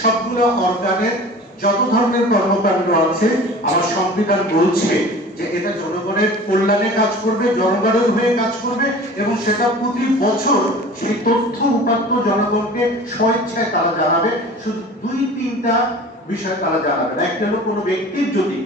সবগুলো অর্গানের যত ধরনের কর্মকাণ্ড আছে আমার সংবিধান বলছে যে এটা জনগণের কল্যাণে কাজ করবে, জনগণের হয়ে কাজ করবে, এবং সেটা প্রতি বছর সেই তথ্য উপাত্ত জনগণকে স্বেচ্ছায় তারা জানাবে। শুধু 2-3টা বিষয় তারা জানাবে না। একটা হলো কোনো ব্যক্তির যদি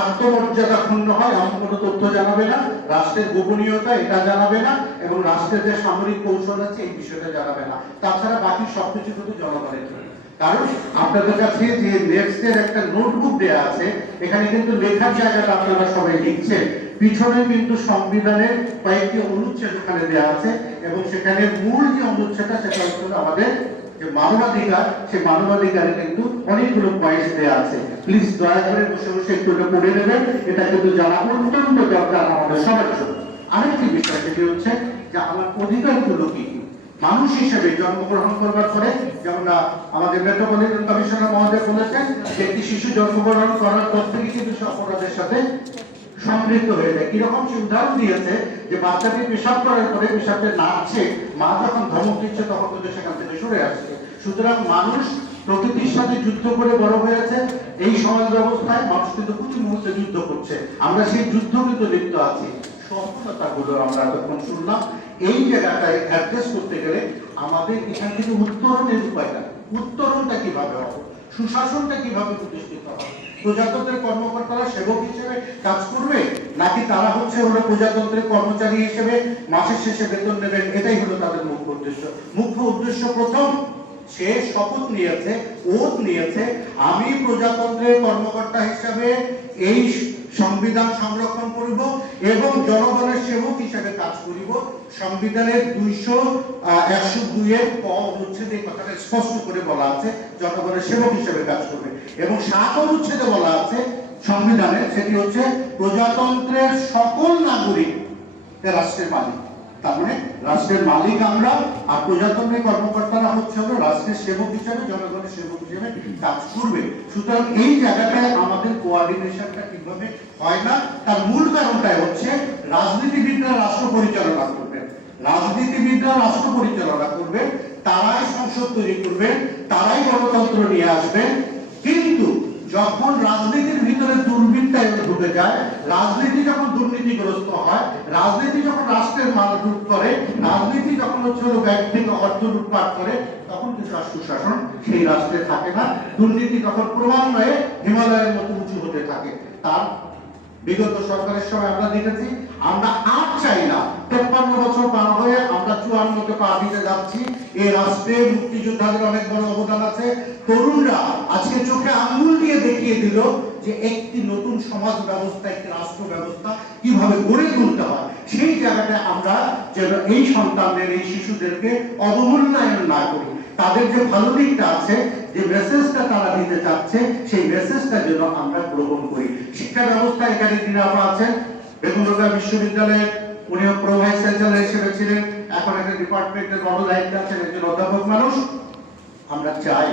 আত্মমর্যাদা ক্ষুণ্ণ হয় এমন কোনো তথ্য জানাবে না, রাষ্ট্রের গোপনীয়তা এটা জানাবে না, এবং রাষ্ট্রের যে সামরিক কৌশল আছে এই বিষয়টা জানাবে না। তাছাড়া বাকি সবকিছু কিন্তু জনগণের জন্য। কারণ আপনাদের কাছে যে নেক্সটের একটা নোটবুক দেয়া আছে, এখানে কিন্তু লেখার জায়গাটা আপনারা সবাই লিখছেন, পিছনে কিন্তু সংবিধানের কয়েকটি অনুচ্ছেদ ওখানে দেয়া আছে, এবং সেখানে মূল যে অনুচ্ছেদটা সেটা হচ্ছে আমাদের যে মানবাধিকার, সেই মানবাধিকারে কিন্তু অনেকগুলো পয়েন্ট দেয়া আছে। প্লিজ দয়া করে বসে বসে একটু পড়ে নেবেন, এটা কিন্তু জানা অত্যন্ত দরকার আমাদের সবার জন্য। আরেকটি বিষয় সেটি হচ্ছে যে আমার অধিকারগুলো কি কি। মানুষ হিসেবে জন্মগ্রহণ করবার পরে, যেমন আমাদের মেট্রোপলিটন কমিশনার মহোদয় বলেছেন যে একটি শিশু জন্মগ্রহণ করার পর থেকে কিন্তু সে অপরাধের সাথে সম্পৃক্ত হয়ে যায়। কিরকম সে উদাহরণ দিয়েছে যে বাচ্চাটি পেশাব করার পরে পেশাবটা নাচছে, মা যখন ধমক দিচ্ছে তখন কিন্তু সেখান থেকে সরে আসছে। সুতরাং মানুষ প্রকৃতির সাথে যুদ্ধ করে বড় হয়েছে। এই সমাজ ব্যবস্থায় মানুষ কিন্তু প্রতি মুহূর্তে যুদ্ধ করছে, আমরা সেই যুদ্ধ কিন্তু লিপ্ত আছি। সফলতাগুলো আমরা এতক্ষণ শুনলাম। এই জায়গাটায় অ্যাড্রেস করতে গেলে আমাদের এখান থেকে উত্তরণের উপায়টা, উত্তরণটা কিভাবে হবে, সুশাসনটা কিভাবে প্রতিষ্ঠিত হবে, প্রজাতন্ত্রের কর্মকর্তারা সেবক হিসেবে কাজ করবে, নাকি তারা হলো প্রজাতন্ত্রের কর্মচারী হিসেবে মাসের শেষে বেতন নেবেন, এটাই হলো তাদের মুখ্য উদ্দেশ্য। মুখ্য উদ্দেশ্য প্রথম, সে শপথ নিয়েছে, ওথ নিয়েছে, আমি প্রজাতন্ত্রের কর্মকর্তা হিসেবে এই সংবিধান সংরক্ষণ করিব এবং জনগণের সেবক হিসেবে কাজ করিব। সংবিধানের 102 ক অনুচ্ছেদে এই কথাটা স্পষ্ট করে বলা আছে, জনগণের সেবক হিসেবে কাজ করবে। এবং 7 অনুচ্ছেদে বলা আছে সংবিধানে, সেটি হচ্ছে প্রজাতন্ত্রের সকল নাগরিক রাষ্ট্রের মালিক। তার মানে রাষ্ট্রের মালিক আমরা, আর প্রজাতন্ত্রের কর্মকর্তারা হচ্ছে রাষ্ট্রের সেবক হিসেবে, জনগণের সেবক হিসেবে কাজ করবে। সুতরাং এই জায়গাটায় আমাদের কোঅর্ডিনেশনটা কিভাবে হয় না, তার মূল কারণটাই হচ্ছে রাজনীতিবিদরা রাষ্ট্র পরিচালনা করবেন। রাজনীতিবিদরা রাষ্ট্র পরিচালনা করবেন, তারাই সংসদ তৈরি করবেন, তারাই গণতন্ত্র নিয়ে আসবেন। কিন্তু যখন রাজনীতির ভিতরে দুর্বৃত্তায়ন ঢুকে যায়, রাজনীতি যখন দুর্নীতিগ্রস্ত হয়, রাজনীতি যখন রাষ্ট্রের মাল লুট করে, রাজনীতি যখন ব্যক্তিগত অর্থ লুটপাট করে, তখন কিন্তু সুশাসন সেই রাষ্ট্রে থাকে না। দুর্নীতি তখন ক্রমান্বয়ে হিমালয়ের মতো উঁচু হতে থাকে। তার বিগত সরকারের সময় আমরা দেখেছি, আমরা আর চাই না 53 বছর পার হয়ে আমরা 54তে পা দিতে যাচ্ছি। এই রাষ্ট্রে মুক্তিযোদ্ধাদের অনেক বড় অবদান আছে। তরুণরা আজকে চোখে আঙুল দিয়ে দেখিয়ে দিল যে একটি নতুন সমাজ ব্যবস্থা, একটি রাষ্ট্র ব্যবস্থা কিভাবে গড়ে তুলতে হয়। সেই জায়গাটায় আমরা যেন এই সন্তানদের, এই শিশুদেরকে অবমূল্যায়ন না করি। তাদের যে ভালো দিকটা আছে, যে মেসেজটা তারা দিতে চাচ্ছে, সেই মেসেজটা যেন আমরা গ্রহণ করি। শিক্ষা ব্যবস্থা এখানে যিনি আছেন, বেগম বিশ্ববিদ্যালয়ের উনি প্রো ভাইস চ্যান্সেলর হিসেবে ছিলেন, এখন একটা ডিপার্টমেন্টের বড় দায়িত্বে আছেন, একজন অধ্যাপক মানুষ। আমরা চাই